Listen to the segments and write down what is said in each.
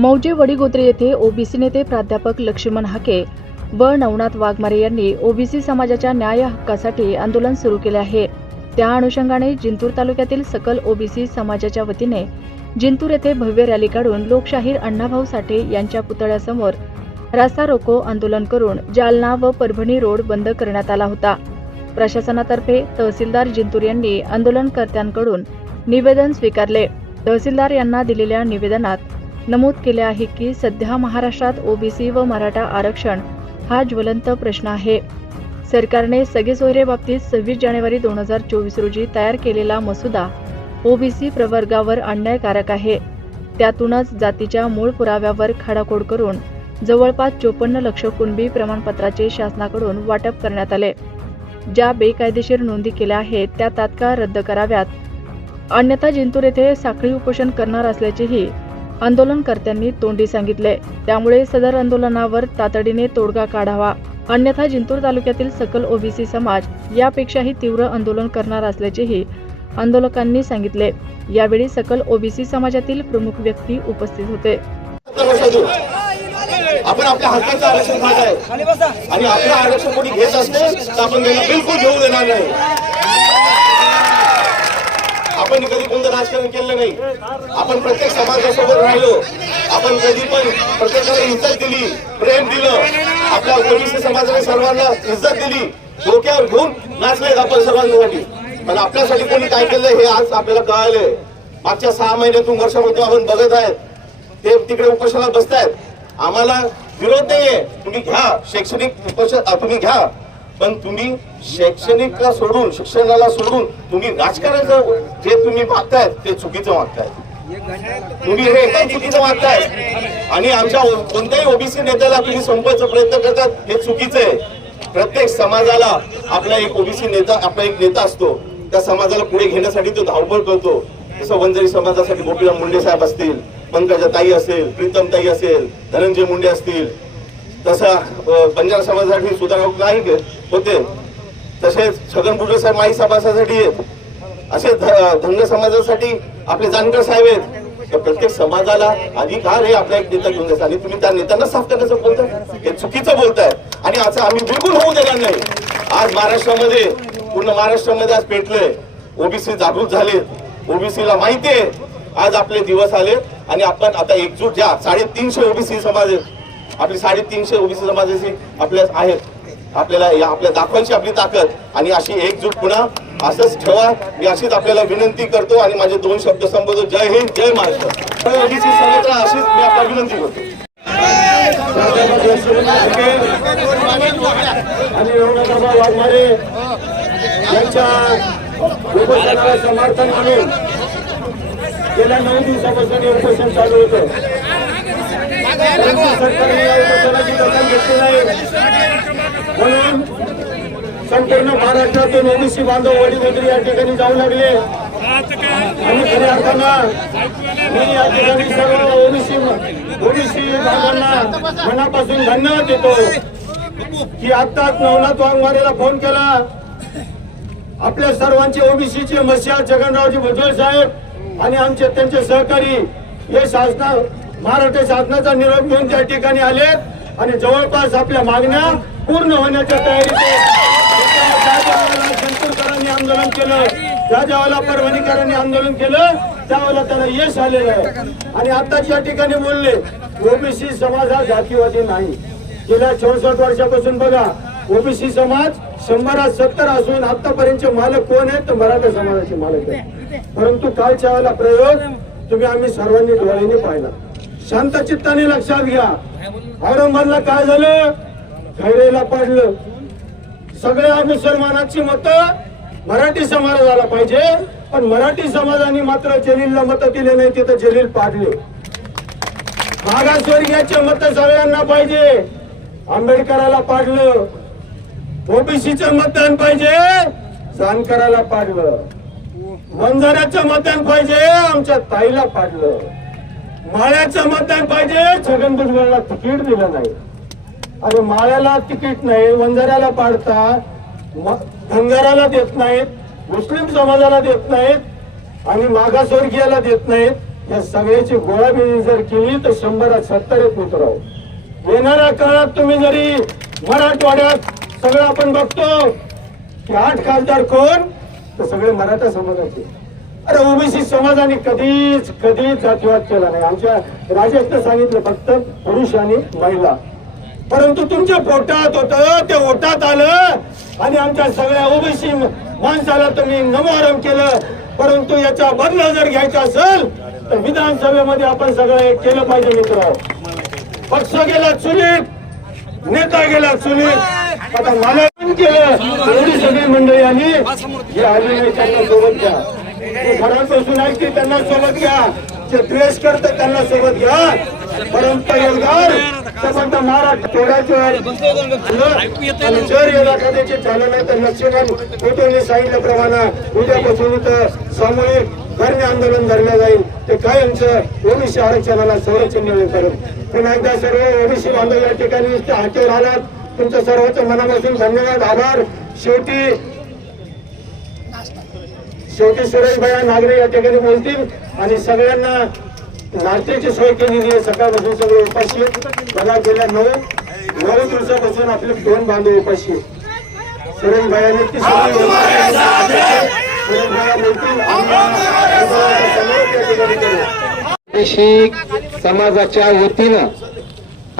मौजे वडीगोत्रे येथे ओबीसी नेते प्राध्यापक लक्ष्मण हाके व नवनाथ वाघमारे यांनी ओबीसी समाजाच्या न्याय हक्कासाठी आंदोलन सुरू केले आहे. त्या अनुषंगाने जिंतूर तालुक्यातील सकल ओबीसी समाजाच्या वतीने जिंतूर येथे भव्य रॅली काढून लोकशाहीर अण्णाभाऊ साठे यांच्या पुतळ्यासमोर रास्ता रोको आंदोलन करून जालना व परभणी रोड बंद करण्यात आला होता. प्रशासनातर्फे तहसीलदार जिंतूर यांनी आंदोलनकर्त्यांकडून निवेदन स्वीकारले. तहसीलदार यांना दिलेल्या निवेदनात नमूद केले आहे की सध्या महाराष्ट्रात ओबीसी व मराठा आरक्षण हा ज्वलंत प्रश्न आहे. सरकारने सगळे सोयरे बाबतीत सव्वीस जानेवारी दोन हजार चोवीस रोजी तयार केलेला मसुदा ओबीसी प्रवर्गावर अन्यायकारक आहे. त्यातूनच जातीच्या मूळ पुराव्यावर खाडाखोड करून जवळपास चोपन्न लक्ष कुणबी प्रमाणपत्राचे शासनाकडून वाटप करण्यात आले. ज्या बेकायदेशीर नोंदी केल्या आहेत त्या तात्काळ रद्द कराव्यात. अन्यथा जिंतूर येथे साखळी उपोषण करणार असल्याचेही आंदोलनकर्त्यांनी तोंडी सांगितले. त्यामुळे सदर आंदोलनावर तातडीने तोडगा काढावा. अन्यथा जिंतूर तालुक्यातील सकल ओबीसी समाज यापेक्षाही तीव्र आंदोलन करणार असल्याचेही आंदोलकांनी सांगितले. यावेळी सकल ओबीसी समाजातील प्रमुख व्यक्ती उपस्थित होते. आपण आपल्या हक्काचं आरक्षण आहे आणि आपलं आरक्षण कोणी घेत असते तर आपण त्यांना बिलकुल घेऊ देणार नाही. आपण कधी कोणतं राजकारण केलं नाही. आपण प्रत्येक समाजासोबत राहिलो. आपण कधी पण प्रत्येकाला इज्जत दिली प्रेम दिलं. आपल्या ओबीसी समाजाने सर्वांना इज्जत दिली. डोक्यावर घेऊन नाचलेत आपण सर्वांसाठी. पण आपल्यासाठी कोणी काय केलं हे आज आपल्याला कळालंय. मागच्या सहा महिन्यातून वर्षामध्ये आपण बघत आहेत. ते तिकडे उपोषणाला बसतायत. आम्हाला विरोध नाहीये. तुम्ही घ्या. शैक्षणिक उपोषण तुम्ही घ्या. पण तुम्ही शैक्षणिकला सोडून शिक्षणाला सोडून तुम्ही राजकारणाचं जे तुम्ही मागताय ते चुकीचं मागताय तुम्ही हे एकदम चुकीचं मागताय आणि आमच्या कोणत्याही ओबीसी नेत्याला तुम्ही संपवायचा प्रयत्न करतात हे चुकीचं आहे. प्रत्येक समाजाला आपला एक ओबीसी नेता आपला एक नेता असतो. त्या समाजाला पुढे घेण्यासाठी तो धावपळ करतो. जसं वंजारी समाजासाठी गोपीराम मुंडे साहेब असतील पंकजा ताई असेल प्रीतम ताई असेल धनंजय मुंडे असतील तसा बंजारा समाजासाठी सुधारक नाईक होते. तसेच छगन भुजबळ साहेब माई समाजासाठी आहेत असे धनगर समाजासाठी आपले जानकर साहेब आहेत. प्रत्येक समाजाला अधिकार हे आपला एक नेता घेऊन जायचा आणि तुम्ही त्या नेत्यांना साफ करण्याचं बोलताय. हे चुकीचं बोलताय. आणि असं आम्ही बिलकुल होऊ देणार नाही. आज महाराष्ट्रामध्ये पूर्ण महाराष्ट्रामध्ये आज पेटलंय. ओबीसी जागृत झालेत. ओबीसीला माहिती आहे. आज आपले दिवस आले आणि आपण आता एकजूट ज्या साडेतीनशे ओबीसी समाज आहेत आपली साडेतीनशे ओबीसी समाजाची आपल्या आहेत. आपल्याला या आपल्या दाखवायची आपली ताकद आणि अशी एकजूट पुन्हा असंच ठेवा. मी अशीच आपल्याला विनंती करतो आणि माझे दोन शब्द संबोधतो जय हिंद जय महाराष्ट्र. ओबीसी संघटना अशीच मी आपल्याला विनंती करतो. आणि रवणाबाबा वाघमारे यांच्या उपोषणाला समर्थन म्हणून गेल्या नऊ दिवसापासून हे उपोषण चालू होतं परंतु सरकारने या उपोषणाची दखल घेतली नाही म्हणून संपूर्ण महाराष्ट्रातून ओबीसी बांधव वडील या ठिकाणी जाऊ लागले. आणि खऱ्या अर्थानं मी या ठिकाणी सर्व ओबीसी ओबीसी बांधवांना मनापासून धन्यवाद देतो की आत्ताच नवनाथ वाघमारेला फोन केला. आपल्या सर्वांचे ओबीसीचे मस्या जगनरावजी भुजबळ साहेब आणि आमचे त्यांचे सहकारी हे शासना महाराष्ट्र शासनाचा निरोप घेऊन त्या ठिकाणी आले आणि जवळपास आपल्या मागण्या पूर्ण होण्याच्या तयारीत आहेत. आंदोलन केलं ज्या ज्यावेळेला परभणीकरांनी आंदोलन केलं त्यावेळेला त्याला यश आलेलं आहे. आणि आताच या ठिकाणी बोलले ओबीसी समाज हा जातीवादी नाही. गेल्या चौसष्ट वर्षापासून बघा ओबीसी समाज शंभरात सत्तर असून आतापर्यंतचे मालक कोण आहेत? तर मराठा समाजाचे मालक आहेत. परंतु कालच्या वेळेला प्रयोग तुम्ही आम्ही सर्वांनी डोळ्यांनी पाहिला. शांत चित्ताने लक्षात घ्या. औरंगाबादला काय झालं? खैरेला पडलं. सगळ्या मुसलमानाची मत मराठी समाजाला पाहिजे. पण मराठी समाजाने मात्र जलीलला मत दिले नाही तिथं जलील पाडले. मागासवर्गीयाचे मत सगळ्यांना पाहिजे. आंबेडकराला पाडलं. ओबीसीचं मतदान पाहिजे. जानकराला पाडलं. वंजाऱ्याचं मतदान पाहिजे. आमच्या ताईला पाडलं. माळ्याचं मतदान पाहिजे. छगन भुजबळला तिकीट दिलं नाही. अरे माळ्याला तिकीट नाही वंजाऱ्याला पाडता म- धनगराला देत नाहीत मुस्लिम समाजाला देत नाहीत आणि मागासवर्गीयाला देत नाहीत. या सगळ्याची गोळाबेरी जर केली तर शंभरात सत्तर एक मित्र येणाऱ्या काळात तुम्ही जरी मराठवाड्यात सगळं आपण बघतो की आठ खासदार कोण? तर सगळे मराठा समाजाचे. ओबीसी समाजाने कधीच कधीच जातीवाद केला नाही. आमच्या राजेशनं सांगितलं फक्त पुरुष आणि महिला. परंतु तुमच्या पोटात होत ते ओटात आलं आणि आमच्या सगळ्या ओबीसी माणसाला तुम्ही नमोहरम केलं. परंतु याचा बदला जर घ्यायचा असेल तर विधानसभेमध्ये आपण सगळं हे केलं पाहिजे मित्र. पक्ष गेला चुलीत नेता गेला चुलीत. आता मला पण केलं. एवढी सगळी मंडळी आणि हे आलेले त्यांना सोबत घ्या. जे घरात बसून ऐकते त्यांना सोबत घ्या. जे द्वेष करतात त्यांना सोबत घ्या. परंतु योगदार संबंध महाराज तोडायचं जर या दाखवण्याचे झालं नाही तर नक्षीकाम फोटोने सांगितल्याप्रमाणे उद्यापासून इथं सामूहिक धरणे आंदोलन धरलं जाईल. ते कायमचं ओबीसी आरक्षणाला संरक्षण मिळेल करून पुन्हा एकदा सर्व ओबीसी बांधव या ठिकाणी इथं हाकेवर आलात. तुमचं सर्वांचं मनापासून धन्यवाद आभार. शेवटी शेवटी सुरेश भैया नागरे या ठिकाणी बोलतील आणि सगळ्यांना नाश्त्याची सोय केलेली आहे सकाळपासून सगळे उपाशी आहेत. मला गेल्या नऊ नऊ दिवसापासून आपले दोन बांधव उपाशी आहेत. सुरेश भैयाने ती सुरेश भैया बोलतील समाजाच्या वतीनं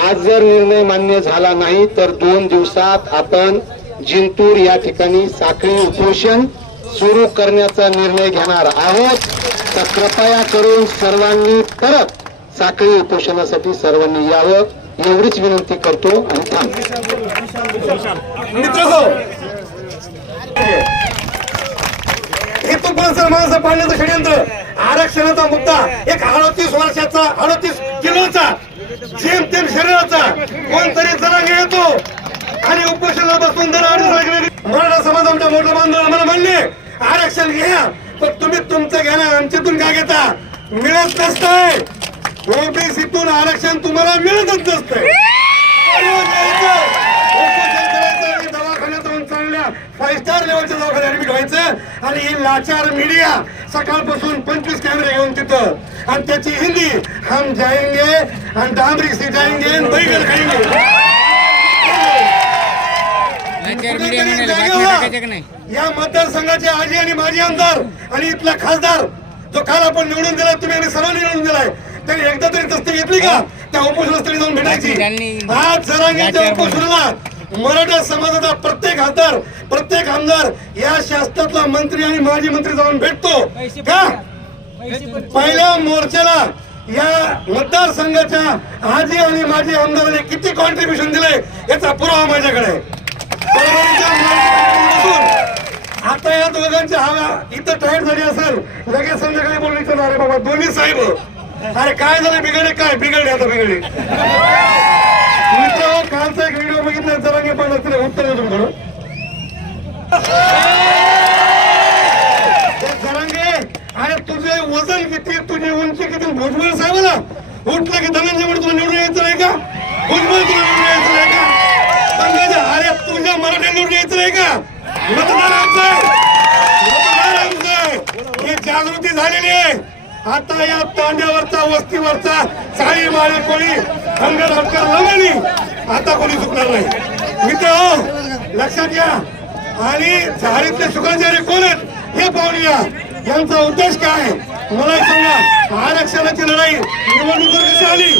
आज जर निर्णय मान्य झाला नाही तर दोन दिवसात आपण जिंतूर या ठिकाणी साखळी उपोषण सुरू करण्याचा निर्णय घेणार आहोत. तर कृपया करून सर्वांनी परत साखळी उपोषणासाठी सर्वांनी यावं. एवढीच विनंती करतो आणि थांबतो हे पण माणसं पाडण्याचं षडयंत्र आरक्षणाचा मुद्दा एक अडतीस वर्षाचा अडतीस किलोचा जेमतेम शरीराचा कोणतरी जरा येतो. आणि उपोषणाला बसून दर अडीच मराठा समाज आमच्या मोठा बांधव आम्हाला म्हणले आरक्षण घ्या पण तुम्ही तुमचं घ्या ना आमच्यातून काय घेता? मिळत नसतंय. ओबीसीतून आरक्षण तुम्हाला मिळतच नसतंय. दवाखान्यात जाऊन चालल्या. फाईव्ह स्टार लेवलच्या दवाखान्यात ऍडमिट व्हायचं. आणि ही लाचार मीडिया सकाळपासून पंचवीस कॅमेरे घेऊन तिथं. आणि त्याची हिंदी हम जाएंगे आणि डांबरी सिटायंगे आणि बैगन खाएंगे. जागेवर या मतदारसंघाचे आजी आणि माजी आमदार आणि इथला खासदार जो काल आपण निवडून दिला तुम्ही आणि सर्वांनी निवडून दिलाय त्यांनी एकदा तरी दस्ती घेतली का? त्या उपोषणस्थळी जाऊन भेटायची. आज जरांगीच्या उपोषणाला मराठा समाजाचा प्रत्येक खासदार प्रत्येक आमदार या शासनातला मंत्री आणि माजी मंत्री जाऊन भेटतो. का? पहिल्या मोर्चाला या मतदारसंघाच्या आजी आणि माजी आमदारांनी किती कॉन्ट्रीब्युशन दिले याचा पुरावा माझ्याकडे आहे. आता या दोघांच्या हवा इथं टाईट झाली असेल. लगेच संध्याकाळी बोलून विचारणार अरे बाबा. दोन्ही साहेब. अरे काय झालं? बिघडले काय? बिघडले आता बिघडले. मित्र कालचा एक व्हिडिओ बघितला. मी पण असतील उत्तर आहे तुमकडं जरांगे अरे तुझे वजन किती? तुझी उंची किती? भुजबळ साहेबाला? उठलं की धनंजय म्हणून तुला निवडून यायचं नाही का? भुजबळ तुला निवडून यायचं नाही का? अरे तुझ्या मराठी निवडून यायचं नाही का? मतदार आमचं मतदार आमचं ही जागृती झालेली आहे. आता या तांड्यावरचा वस्तीवरचा साळी माळे कोणी अंगण हक्कर लावली आता कोणी चुकणार नाही. मित्र हो, लक्षात घ्या. आणि झाडीतले सुखाचारी कोण आहेत हे पाहूया यांचा उद्देश काय? मला सांगा. आरक्षणाची लढाई निवडणूक कशी आली?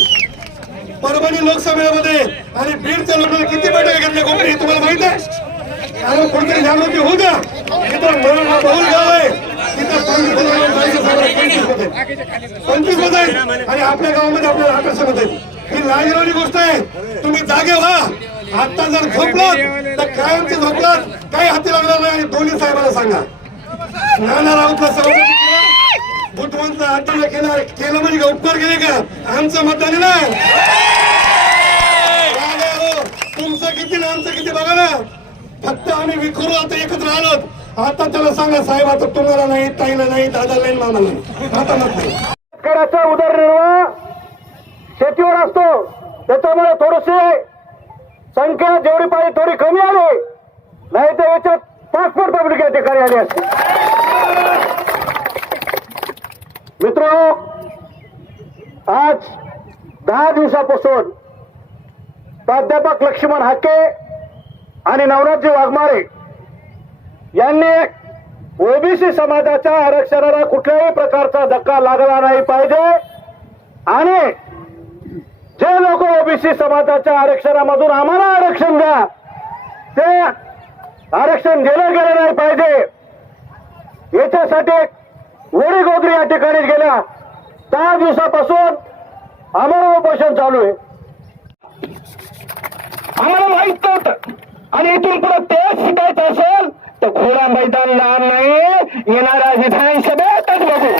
परभणी लोकसभेमध्ये आणि बीडच्या लढून किती बैठक घेतल्या कोकणी तुम्हाला माहीत आहे? आणि कोणतरी जागृती होऊ द्या. इथं बहुल गाव आहे. तिथं पंचवीस हजार आहेत. आणि आपल्या गावामध्ये आपल्याला अठराशे होते ही लाजरवाणी गोष्ट आहे. तुम्ही जागे व्हा. आता जर झोपलात तर कायमचे झोपलात. काही हाती लागणार नाही आणि दोन्ही साहेबांना सांगा. नाना राऊतला सभापती बुद्धवंत आठवलं केलं केलं म्हणजे का उपकार केले का? आमचं मतदान ना? हो, तुमचं किती ना आमचं किती बघा ना. फक्त आम्ही विखुरू आता एकत्र आलोत आता त्याला सांगा साहेब आता तुम्हाला नाही ताईला नाही दादाला नाही मामाला नाही. आता मत नाही. शेतकऱ्याचा उदरनिर्वाह शेतीवर असतो. त्याच्यामुळे थोडीशी संख्या जेवढी पाहिजे थोडी कमी आली. नाही तर याच्यात पासपोर्ट पब्लिक ठिकाणी आली असते मित्र दिवसापासून प्राध्यापक लक्ष्मण हाके आणि नवराजी वाघमारे यांनी ओबीसी समाजाच्या आरक्षणाला कुठल्याही प्रकारचा धक्का लागला नाही पाहिजे. आणि जे लोक ओबीसी समाजाच्या आरक्षणामधून आम्हाला आरक्षण द्या ते आरक्षण दिलं गेलं नाही पाहिजे. याच्यासाठी वडी गोदरी या ठिकाणी गेल्या दहा दिवसापासून आम्हाला उपोषण चालू आहे. आम्हाला माहीत नव्हतं. आणि इथून पुढे तेच शिकायचं असेल तर खोडा मैदान लांब नाही. येणाऱ्या विधानसभेतच बघू.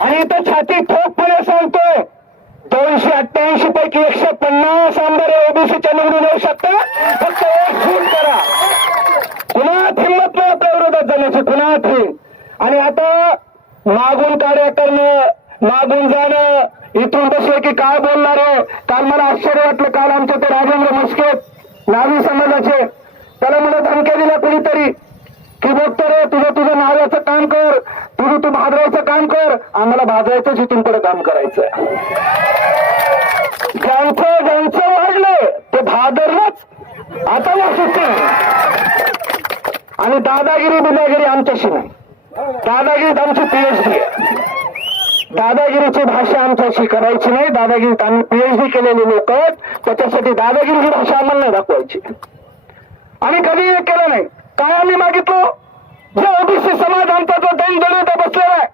आणि इथं छाती ठोकपणे सांगतोय दोनशे अठ्ठ्याऐंशी पैकी एकशे पन्नास आमदार ओबीसीच्या निवडून येऊ शकतात. फक्त एक सूट करा. कुणात हिंमत नव्हतं विरोधात जाण्याची कुणात आणि आता मागून कार्य करणं मागून जाणं इथून बसलं की काय बोलणार हो? आहे काल मला आश्चर्य वाटलं काल आमचे ते राजेंद्र मस्के नावी समाजाचे. त्याला मला धमक्या दिल्या कुणीतरी. की बघतो रे तुझं तुझं नाव्याचं काम कर तुझं तू भाजवायचं काम कर. आम्हाला भाजवायचं इथून पुढे काम करायचं ज्यांचं ज्यांचं वाढलं ते भादरलंच. आता वाचत आणि दादागिरी बिदागिरी आमच्याशी नाही. दादागिरीत आमची पीएचडी दादागिरीची भाषा आमच्याशी करायची नाही. दादागिरीत आम्ही पीएचडी केलेले लोक आहेत. त्याच्यासाठी दादागिरीची भाषा आम्हाला नाही दाखवायची. आम्ही कधी हे केलं नाही. काय आम्ही मागितलो? जे ओबीसी समाज आमचा जो दणदणीत बसलेला आहे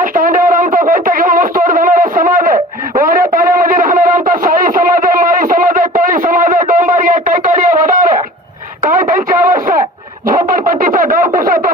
आज तांड्यावर आमचा गोष्ट घेऊन वस्तूवर जाणारा समाज आहे. वाड्या पाण्यामध्ये राहणारा आमचा साळी समाज आहे माळी समाज आहे कोळी समाज आहे डोंबारी आहे कैकाडी आहे वडार आहे. काय त्यांची अवस्था आहे? झोपडपट्टीचा गाव कुसात